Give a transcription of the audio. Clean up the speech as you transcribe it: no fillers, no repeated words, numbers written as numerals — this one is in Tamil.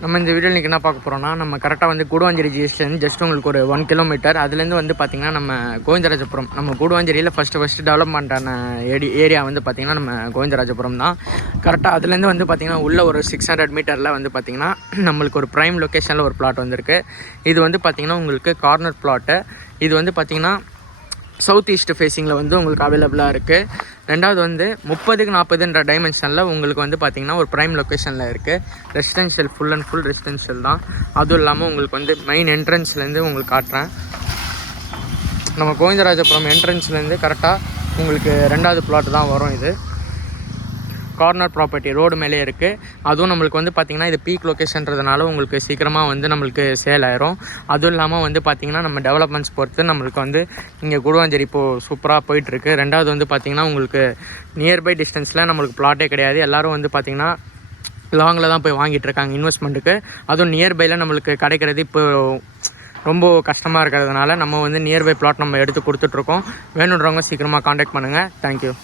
நம்ம இந்த வீடியோவில் இன்றைக்கி என்ன பார்க்க போகிறோம்னா, நம்ம கரெக்டாக வந்து கூடுவாஞ்சேரி ஜிஎஸ்டிலேருந்து ஜஸ்ட் உங்களுக்கு ஒரு 1 கிலோமீட்டர். அதுலேருந்து வந்து பார்த்திங்கன்னா நம்ம கோவிந்தராஜபுரம், நம்ம கூடுவாஞ்சேரியில் ஃபஸ்ட்டு டெவலப்மெண்ட்டான ஏரியா வந்து பார்த்திங்கன்னா நம்ம கோவிந்தராஜபுரம் தான். கரெக்டாக அதுலேருந்து வந்து பார்த்திங்கன்னா உள்ள ஒரு 600 மீட்டரில் வந்து பார்த்திங்கன்னா நம்மளுக்கு ஒரு ப்ரைம் லொக்கேஷனில் ஒரு பிளாட் வந்திருக்கு. இது வந்து பார்த்திங்கன்னா உங்களுக்கு கார்னர் பிளாட்டு. இது வந்து பார்த்திங்கன்னா சவுத் ஈஸ்ட் ஃபேஸிங்கில் வந்து உங்களுக்கு அவைலபிளாக இருக்குது. ரெண்டாவது வந்து 30x40 டைமென்ஷனில் உங்களுக்கு வந்து பார்த்திங்கன்னா ஒரு ப்ரைம் லொக்கேஷனில் இருக்குது. Residential full and full residential தான். அதுவும் இல்லாமல் உங்களுக்கு வந்து மெயின் என்ட்ரன்ஸ்லேருந்து உங்களுக்கு காட்டுறேன். நம்ம கோவிந்தராஜபுரம் என்ட்ரன்ஸ்லேருந்து கரெக்டாக உங்களுக்கு 2வது பிளாட் தான் வரும். இது கார்னர் ப்ராப்பர்ட்டி ரோடு மேலே இருக்குது. அதுவும் நம்மளுக்கு வந்து பார்த்திங்கன்னா இது பீக் லொக்கேஷன்றதுனால உங்களுக்கு சீக்கிரமாக வந்து நம்மளுக்கு சேல் ஆயிரும். அதுவும் இல்லாமல் வந்து பார்த்திங்கன்னா நம்ம டெவலப்மெண்ட்ஸ் பொறுத்து நம்மளுக்கு வந்து இங்கே கூடுவாஞ்சேரி இப்போது சூப்பராக போயிட்டுருக்கு. ரெண்டாவது வந்து பார்த்திங்கன்னா உங்களுக்கு நியர்பை டிஸ்டன்ஸில் நம்மளுக்கு பிளாட்டே கிடையாது. எல்லோரும் வந்து பார்த்திங்கன்னா லாங்கில் தான் போய் வாங்கிட்டு இருக்காங்க இன்வெஸ்ட்மெண்ட்டுக்கு. அதுவும் நியர்பையில் நம்மளுக்கு கிடைக்கிறது இப்போ ரொம்ப கஷ்டமாக இருக்கிறதுனால நம்ம வந்து நியர்பை பிளாட் நம்ம எடுத்து கொடுத்துட்ருக்கோம். வேணுன்றவங்க சீக்கிரமாக காண்டாக்ட் பண்ணுங்கள். தேங்க்யூ.